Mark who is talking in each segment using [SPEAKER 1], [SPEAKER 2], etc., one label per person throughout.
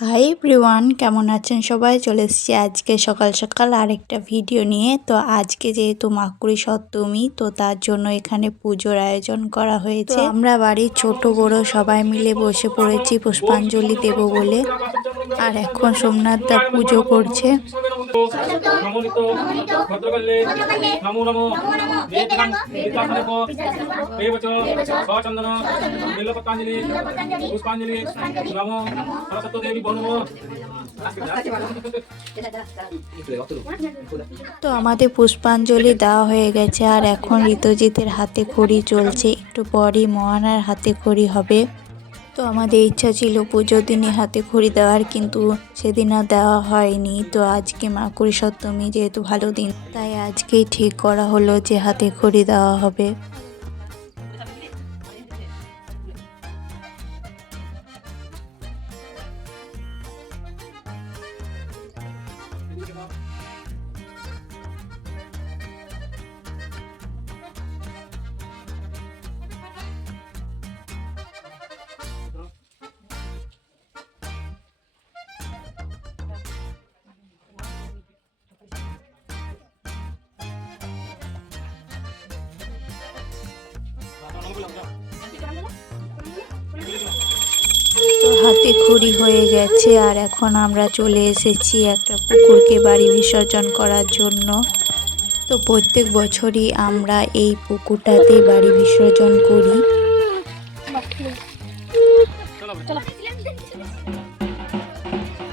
[SPEAKER 1] Hi everyone কেমন আছেন সবাই? চলে এসেছি আজকে সকাল সকাল আরেকটা ভিডিও নিয়ে। তো আজকে যেহেতু মাকুরি সপ্তমী, তো তার জন্য এখানে পুজোর আয়োজন করা হয়েছে। আমরা বাড়ির ছোট বড় সবাই মিলে বসে পড়েছি, পুষ্পাঞ্জলি দেব বলে। আর এখন সোমনাথ দা পুজো করছে। তো আমাদের পুষ্পাঞ্জলি দেওয়া হয়ে গেছে, আর এখন ঋতজিতের হাতে খড়ি চলছে। একটু পরই মহানার হাতে খড়ি হবে। তো আমাদের ইচ্ছা ছিল পুজোর দিনে হাতে খড়ি দেওয়ার, কিন্তু সেদিন আর দেওয়া হয়নি। তো আজকে মাকুড়ি সপ্তমী যেহেতু ভালো দিন, তাই আজকেই ঠিক করা হলো যে হাতে খড়ি দেওয়া হবে। তো হাতে খড়ি হয়ে গেছে আর এখন আমরা চলে এসেছি একটা পুকুরকে বাড়ি বিসর্জন করার জন্য। তো প্রত্যেক বছরই আমরা এই পুকুরটাতে বাড়ি বিসর্জন করি।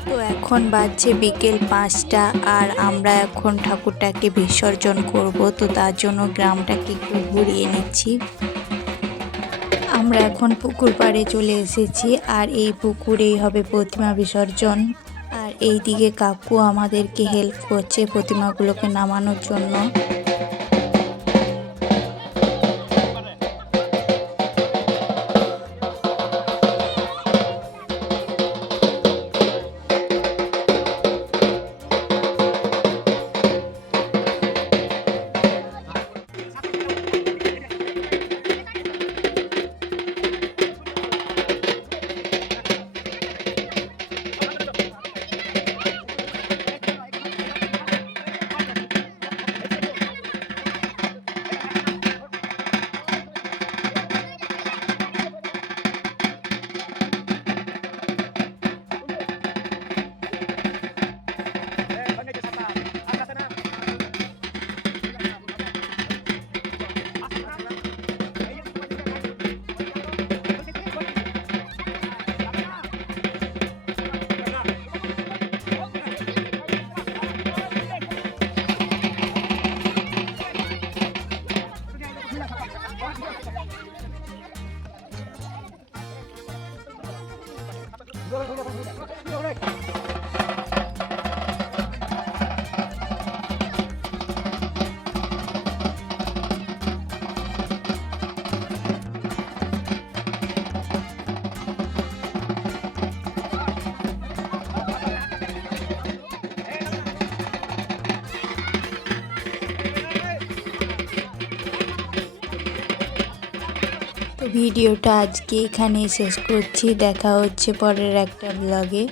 [SPEAKER 1] তো এখন বাজছে বিকেল পাঁচটা আর আমরা এখন ঠাকুরটাকে বিসর্জন করব। তো তার জন্য গ্রামটাকে একটু ঘুরিয়ে নিচ্ছি। আমরা এখন পুকুর পাড়ে চলে এসেছি আর এই পুকুরেই হবে প্রতিমা বিসর্জন। আর এই দিকে কাকু আমাদেরকে হেল্প করছে প্রতিমাগুলোকে নামানোর জন্য। ধরে ধরে ভিডিওটা আজকে এখানেই শেষ করছি। দেখা হচ্ছে পরের একটা ব্লগে